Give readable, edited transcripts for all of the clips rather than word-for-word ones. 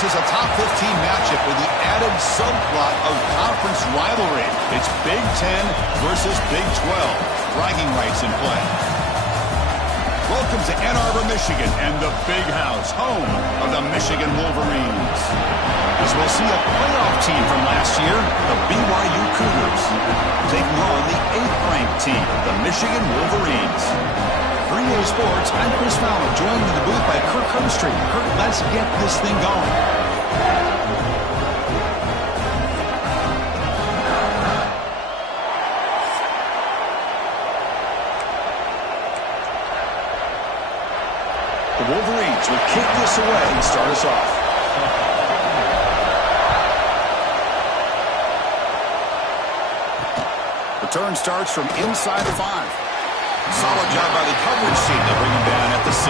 This is a top 15 matchup with the added subplot of conference rivalry. It's Big 10 versus Big 12. Bragging rights in play. Welcome to Ann Arbor, Michigan, and the Big House, home of the Michigan Wolverines. As we'll see a playoff team from last year, the BYU Cougars, taking on the 8th-ranked team, the Michigan Wolverines. For EA Sports, I'm Chris Fowler, joined in the booth by Kirk Herbstreit. Kirk, let's get this thing going. The Wolverines will kick this away and start us off. Return starts from inside the 5. Solid job by the coverage team to bring him down at the 16.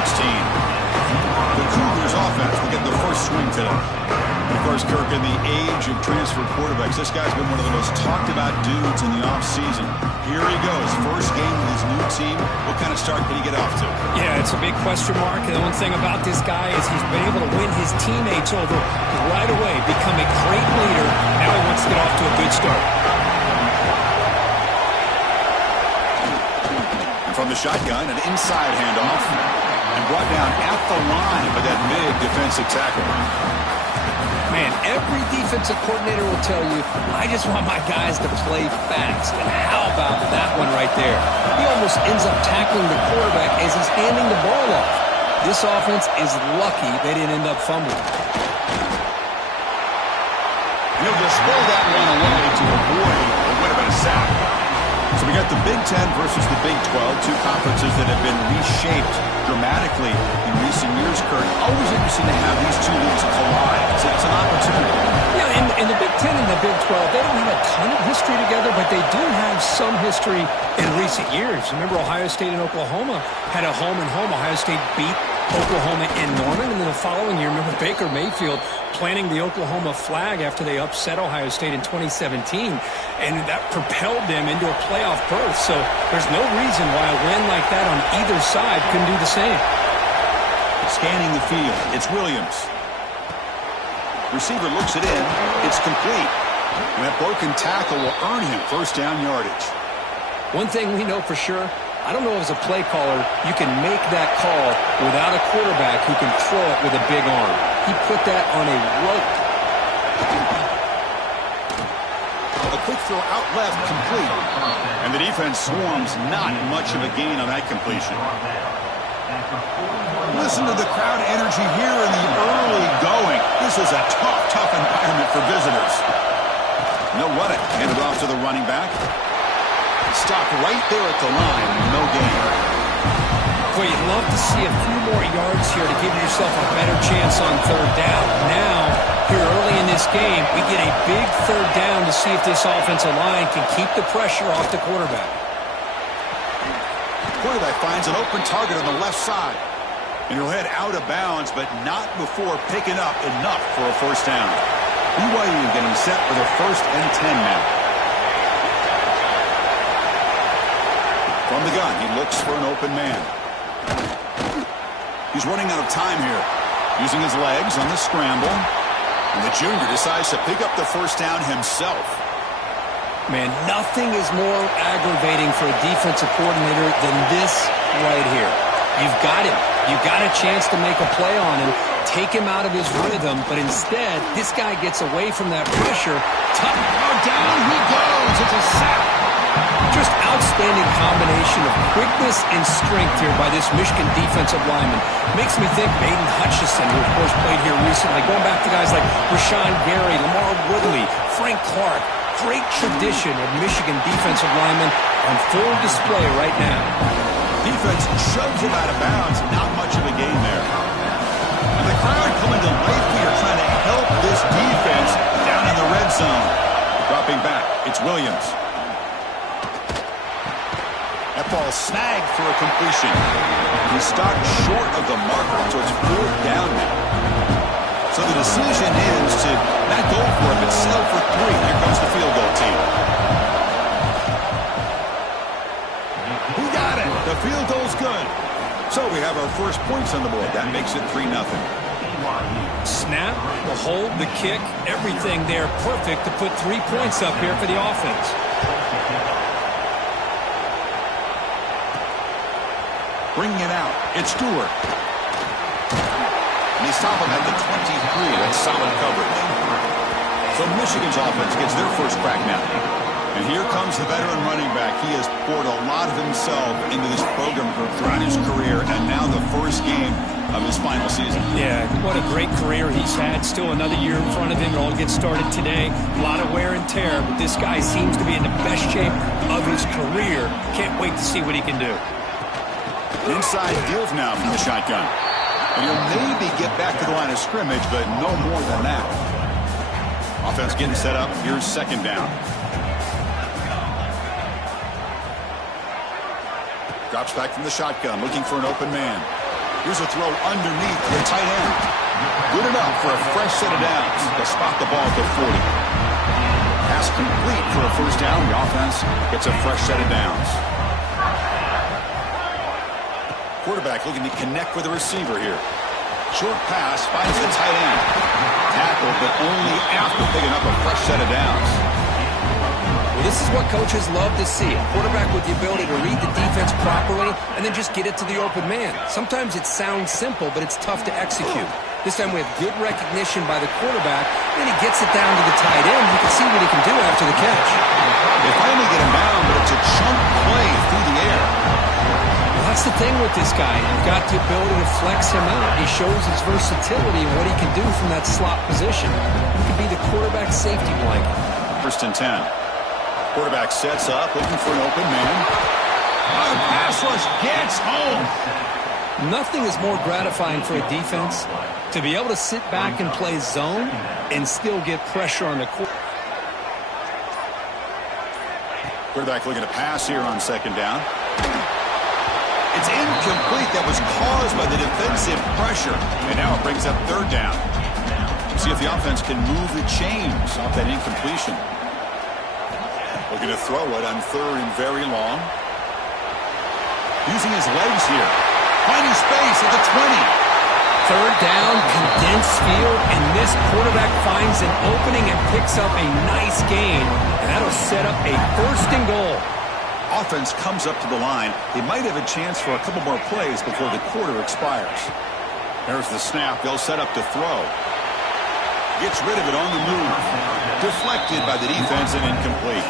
The Cougars offense will get the first swing today. And of course, Kirk, in the age of transfer quarterbacks, this guy's been one of the most talked about dudes in the offseason. Here he goes, first game with his new team. What kind of start can he get off to? Yeah, it's a big question mark. And the one thing about this guy is he's been able to win his teammates over right away, become a great leader. Now he wants to get off to a good start. From the shotgun, an inside handoff, and brought down at the line by that big defensive tackle. Man, every defensive coordinator will tell you, I just want my guys to play fast. And how about that one right there? He almost ends up tackling the quarterback as he's handing the ball off. This offense is lucky they didn't end up fumbling. He'll just throw that one away to avoid what would have been a sack. So we got the Big 10 versus the Big 12, two conferences that have been reshaped dramatically in recent years, Kurt. Always interesting to have these two leagues collide. It's an opportunity. Yeah, in the Big 10 and the Big 12, they don't have a ton of history together, but they do have some history in recent years. Remember, Ohio State and Oklahoma had a home-and-home. Ohio State beat Oklahoma in Norman, and then the following year, remember Baker Mayfield planting the Oklahoma flag after they upset Ohio State in 2017, and that propelled them into a playoff berth. So there's no reason why a win like that on either side couldn't do the same. Scanning the field, it's Williams. Receiver looks it in, it's complete. And that broken tackle will earn him first down yardage. One thing we know for sure, I don't know as a play caller, you can make that call without a quarterback who can throw it with a big arm. He put that on a rope. A quick throw out left, complete. And the defense swarms, not much of a gain on that completion. Listen to the crowd energy here in the early going. This is a tough environment for visitors. They'll run it. Hand it off to the running back. Stopped right there at the line. No gain. Boy, you'd love to see a few more yards here to give yourself a better chance on third down. Now, here early in this game, we get a big third down to see if this offensive line can keep the pressure off the quarterback. Quarterback finds an open target on the left side. And he'll head out of bounds, but not before picking up enough for a first down. BYU getting set for their 1st and 10 now. From the gun, he looks for an open man. He's running out of time here. Using his legs on the scramble. And the junior decides to pick up the first down himself. Man, nothing is more aggravating for a defensive coordinator than this right here. You've got him. You've got a chance to make a play on him, take him out of his rhythm, but instead, this guy gets away from that pressure. Down he goes. It's a sack. Just outstanding combination of quickness and strength here by this Michigan defensive lineman. Makes me think of Aiden Hutchinson, who of course played here recently. Going back to guys like Rashawn Gary, Lamar Woodley, Frank Clark. Great tradition of Michigan defensive linemen on full display right now. Defense shoves him out of bounds. Not much of a gain there. And the crowd coming to life here trying to help this defense down in the red zone. Dropping back, it's Williams. That ball snagged for a completion. He stopped short of the marker, so it's 4th down now. So the decision is to not go for it, but settle for 3. Here comes the field goal team. Who got it? The field goal's good. So we have our first points on the board. That makes it 3-0. Snap, the hold, the kick, everything there perfect to put 3 points up here for the offense. Bringing it out, it's Stewart. And they stop him at the 23. That's solid coverage. So Michigan's offense gets their first crack now. And here comes the veteran running back. He has poured a lot of himself into this program throughout his career, and now the first game of his final season. Yeah, what a great career he's had. Still another year in front of him. It all gets started today. A lot of wear and tear, but this guy seems to be in the best shape of his career. Can't wait to see what he can do. Inside field now from the shotgun. And he'll maybe get back to the line of scrimmage, but no more than that. Offense getting set up. Here's second down. Drops back from the shotgun, looking for an open man. Here's a throw underneath the tight end. Good enough for a fresh set of downs to spot the ball at the 40. Pass complete for a first down. The offense gets a fresh set of downs. Quarterback looking to connect with the receiver here. Short pass finds the tight end. Tackled, but only after picking up a fresh set of downs. Well, this is what coaches love to see. A quarterback with the ability to read the defense properly and then just get it to the open man. Sometimes it sounds simple, but it's tough to execute. This time we have good recognition by the quarterback. Then he gets it down to the tight end. You can see what he can do after the catch. They finally get him down, but it's a chunk play through the air. Well, that's the thing with this guy. You've got the ability to flex him out. He shows his versatility and what he can do from that slot position. He can be the quarterback safety blanket. First and 10. Quarterback sets up, looking for an open man. The pass rush gets home. Nothing is more gratifying for a defense to be able to sit back and play zone and still get pressure on the quarterback. Quarterback looking to pass here on second down. It's incomplete. That was caused by the defensive pressure. And now it brings up third down. See if the offense can move the chains off that incompletion. Looking to throw it on third and very long. Using his legs here. Finding space at the 20. Third down, condensed field, and this quarterback finds an opening and picks up a nice gain. And that'll set up a first and goal. Offense comes up to the line. They might have a chance for a couple more plays before the quarter expires. There's the snap. They'll set up to throw. Gets rid of it on the move. Deflected by the defense and incomplete.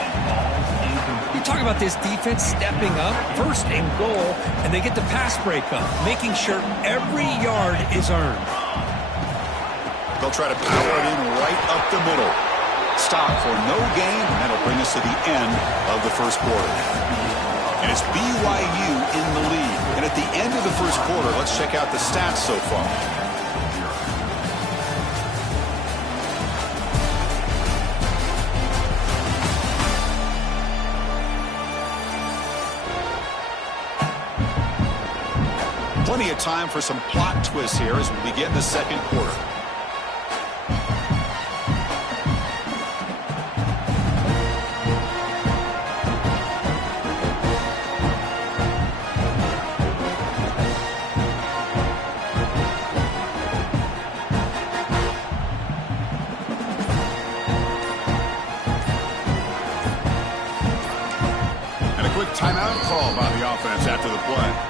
You talk about this defense stepping up, first and goal, and they get the pass breakup, making sure every yard is earned. They'll try to power it in right up the middle. Stop for no gain, and that'll bring us to the end of the first quarter. And it's BYU in the lead. And at the end of the first quarter, let's check out the stats so far. Plenty of time for some plot twists here as we begin the second quarter. And a quick timeout call by the offense after the play.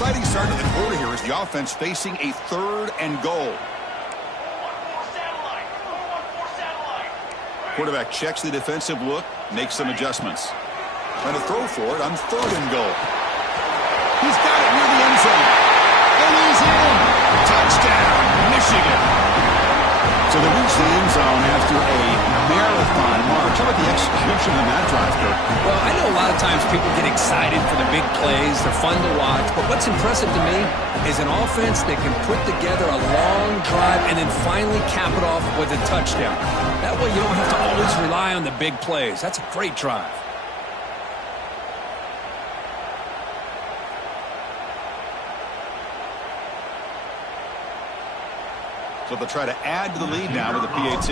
Exciting start to the quarter here as the offense facing a third and goal. Quarterback checks the defensive look, makes some adjustments. Trying to throw for it on third and goal. He's got it near the end zone. And he's in. Touchdown, Michigan. So they reach the end zone after a marathon march. How about the execution on that drive, Kirk? Well, I know a lot of times people get excited for the big plays. They're fun to watch. But what's impressive to me is an offense that can put together a long drive and then finally cap it off with a touchdown. That way you don't have to always rely on the big plays. That's a great drive. So they'll try to add to the lead now with a PAT.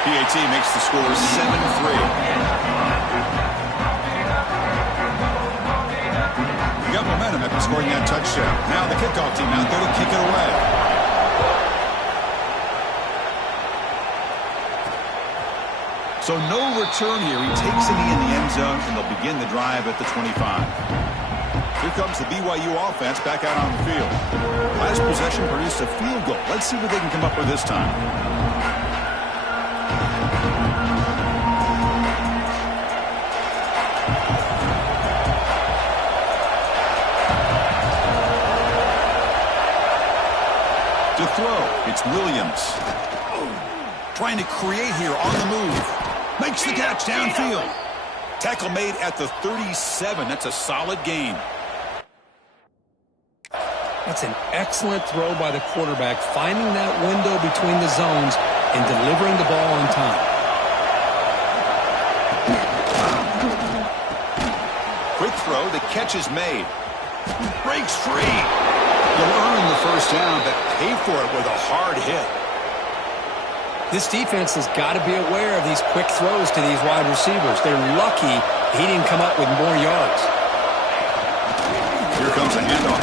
PAT makes the score 7-3. momentum after scoring that touchdown. Now the kickoff team out there to kick it away. So no return here. He takes it in the end zone, and they'll begin the drive at the 25. Here comes the BYU offense back out on the field. Last possession produced a field goal. Let's see what they can come up with this time. To throw, it's Williams. Trying to create here on the move. Makes the catch downfield. Tackle made at the 37. That's a solid gain. That's an excellent throw by the quarterback, finding that window between the zones and delivering the ball on time. Quick throw, the catch is made. Breaks free. They'll earn the first down, but pay for it with a hard hit. This defense has got to be aware of these quick throws to these wide receivers. They're lucky he didn't come up with more yards. Here comes a handoff.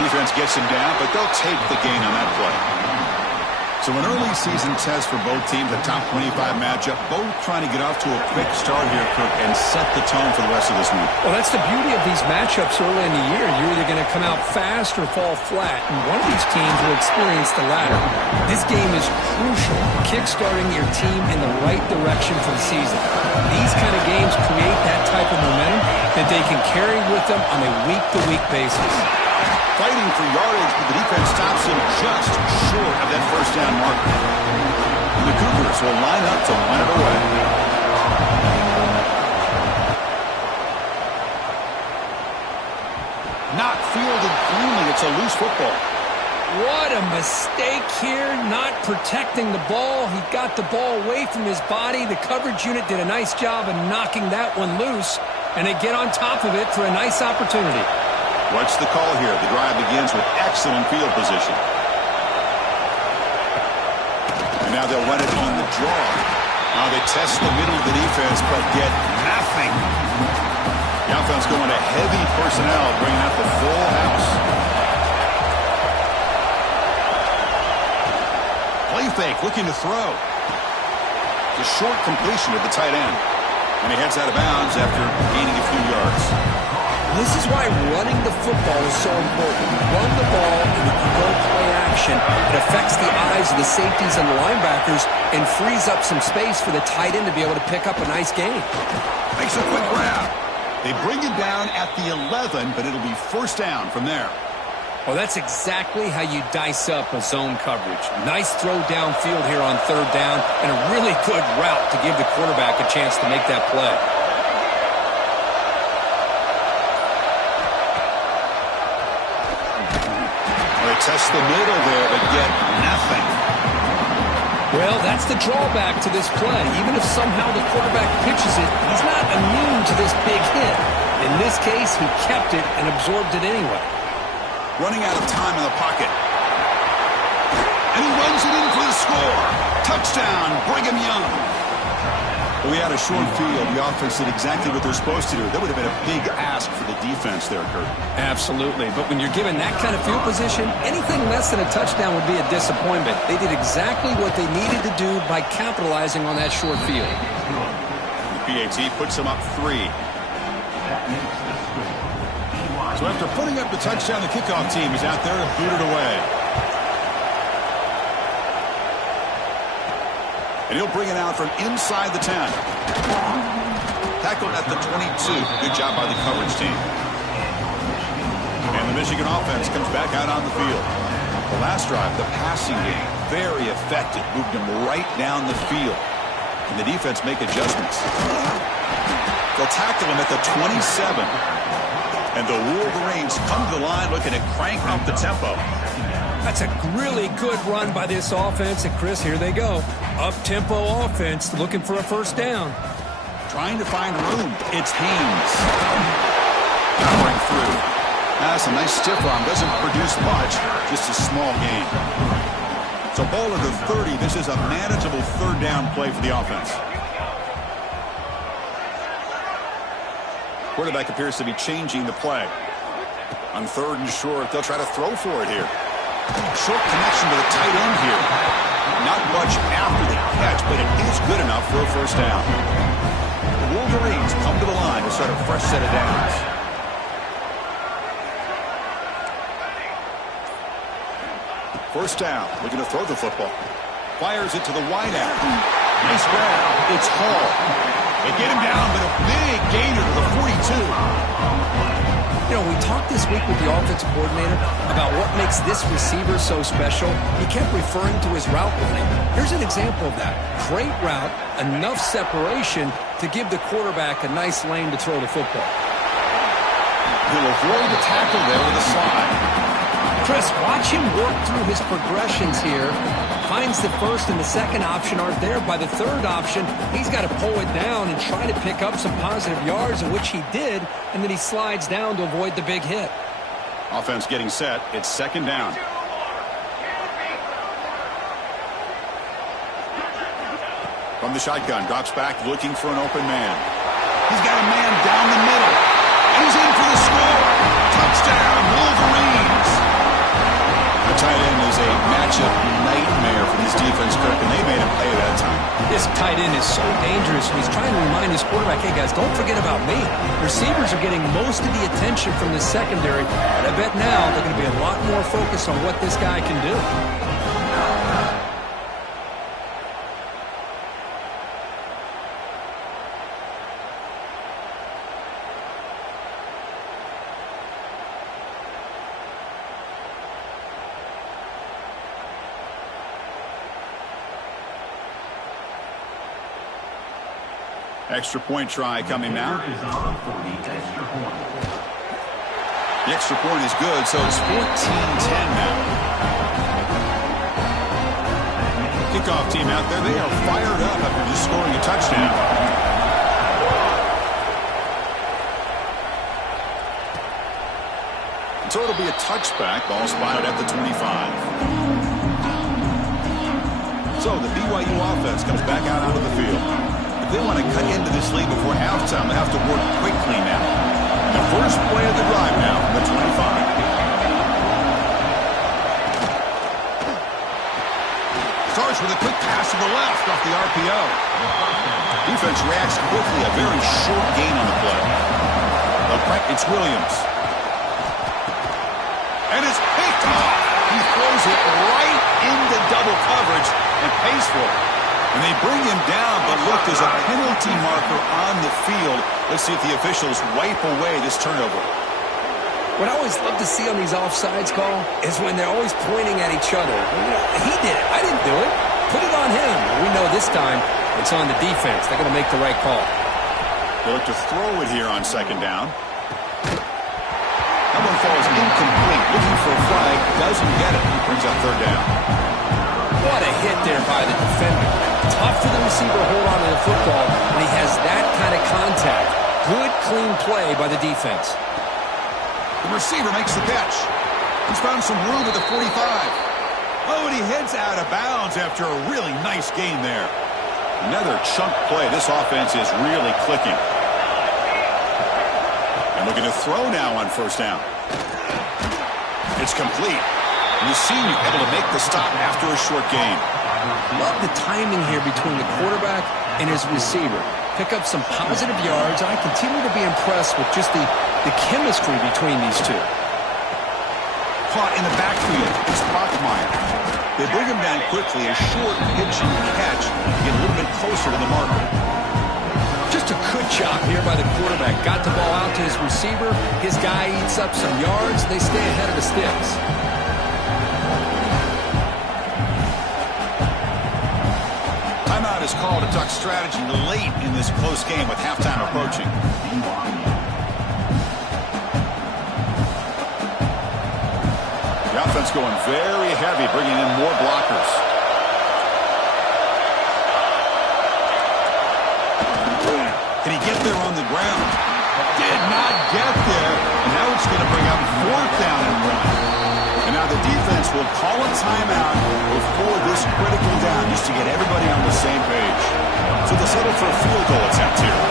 Defense gets him down, but they'll take the gain on that play. So an early season test for both teams, a top 25 matchup, both trying to get off to a quick start here, Kirk, and set the tone for the rest of this week. Well, that's the beauty of these matchups early in the year. You're either going to come out fast or fall flat, and one of these teams will experience the latter. This game is crucial, kick-starting your team in the right direction for the season. These kind of games create that type of momentum that they can carry with them on a week-to-week basis. Fighting for yardage, but the defense stops him just short of that first down marker. The Cougars will line up to win it away. Not fielded cleanly. It's a loose football. What a mistake here, not protecting the ball. He got the ball away from his body. The coverage unit did a nice job of knocking that one loose, and they get on top of it for a nice opportunity. What's the call here? The drive begins with excellent field position. And now they'll run it on the draw. Now they test the middle of the defense, but get nothing. The offense going to heavy personnel, bringing out the full house. Play fake, looking to throw. The short completion of the tight end. And he heads out of bounds after gaining a few yards. This is why running the football is so important. Run the ball, and if you go play action, it affects the eyes of the safeties and the linebackers and frees up some space for the tight end to be able to pick up a nice gain. Makes a quick grab. They bring it down at the 11, but it'll be first down from there. Well, that's exactly how you dice up a zone coverage. Nice throw downfield here on third down, and a really good route to give the quarterback a chance to make that play. Test the middle there, but get nothing. Well, that's the drawback to this play. Even if somehow the quarterback pitches it, he's not immune to this big hit. In this case, he kept it and absorbed it anyway. Running out of time in the pocket. And he runs it in for the score. Touchdown, Brigham Young. We had a short field. The offense did exactly what they're supposed to do. That would have been a big ask for the defense there, Kurt. Absolutely. But when you're given that kind of field position, anything less than a touchdown would be a disappointment. They did exactly what they needed to do by capitalizing on that short field. The PAT puts them up 3. So after putting up the touchdown, the kickoff team is out there to boot it away. And he'll bring it out from inside the 10. Tackled at the 22. Good job by the coverage team. And the Michigan offense comes back out on the field. The last drive, the passing game, very effective. Moved them right down the field. And the defense make adjustments. They'll tackle him at the 27. And the Wolverines come to the line looking to crank up the tempo. That's a really good run by this offense. And, Chris, here they go. Up-tempo offense looking for a first down. Trying to find room. It's Haynes. Powering through. That's a nice stiff arm. Doesn't produce much. Just a small gain. So ball at the 30. This is a manageable third down play for the offense. Quarterback appears to be changing the play. On 3rd and short, they'll try to throw for it here. Short connection to the tight end here. Not much after the catch, but it is good enough for a first down. The Wolverines come to the line to start a fresh set of downs. First down, looking to throw the football. Fires it to the wideout. Nice grab. It's Hall. They get him down, but a big gainer to the 42. You know, we talked this week with the offensive coordinator about what makes this receiver so special. He kept referring to his route running. Here's an example of that. Great route, enough separation to give the quarterback a nice lane to throw the football. He'll avoid the tackle there with a slide. Chris, watch him work through his progressions here. Finds the first and the second option aren't there. By the third option, he's got to pull it down and try to pick up some positive yards, in which he did, and then he slides down to avoid the big hit. Offense getting set. It's 2nd down. From the shotgun, drops back looking for an open man. He's got a man down the middle, and he's in for the score. Touchdown, Wolverines. The tight end is a matchup nightmare for this defense, Kirk, and they made him pay that time. This tight end is so dangerous. He's trying to remind his quarterback, hey, guys, don't forget about me. Receivers are getting most of the attention from the secondary, but I bet now they're going to be a lot more focused on what this guy can do. Extra point try coming now. The extra point is good, so it's 14-10 now. Kickoff team out there, they are fired up after just scoring a touchdown. So it'll be a touchback, ball spotted at the 25. So the BYU offense comes back out onto the field. They want to cut into this lead before halftime. They have to work quickly now. And the first play of the drive now from the 25. Starts with a quick pass to the left off the RPO. Defense reacts quickly. A very short gain on the play. It's Williams. And it's picked off. He throws it right into double coverage and pays for it. And they bring him down, but look, there's a penalty marker on the field. Let's see if the officials wipe away this turnover. What I always love to see on these offsides call is when they're always pointing at each other. He did it. I didn't do it. Put it on him. We know this time it's on the defense. They're going to make the right call. They look to throw it here on 2nd down. That one falls incomplete. Looking for a flag. Doesn't get it. Brings up 3rd down. What a hit there by the defender. Tough for the receiver to hold on to the football, and he has that kind of contact. Good, clean play by the defense. The receiver makes the catch. He's found some room at the 45. Oh, and he heads out of bounds after a really nice game there. Another chunk play. This offense is really clicking. And looking to throw now on 1st down. It's complete. And the senior able to make the stop after a short gain. Love the timing here between the quarterback and his receiver. Pick up some positive yards. I continue to be impressed with just the chemistry between these two. Caught in the backfield. It's Bachmeyer. They bring him down quickly. A short pitch and catch to get a little bit closer to the marker. Just a good job here by the quarterback. Got the ball out to his receiver. His guy eats up some yards. They stay ahead of the sticks. Timeout is called to talk strategy late in this close game with halftime approaching. The offense going very heavy, bringing in more blockers. Can he get there on the ground? Did not get there. And now it's going to bring up 4th down and 1. And now the defense will call a timeout before this critical down just to get everybody on the same page. So they'll settle for a field goal attempt here.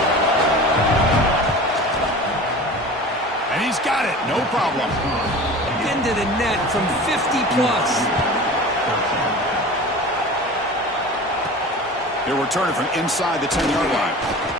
He's got it. No problem. Into the net from 50-plus. He'll return it from inside the 10-yard line.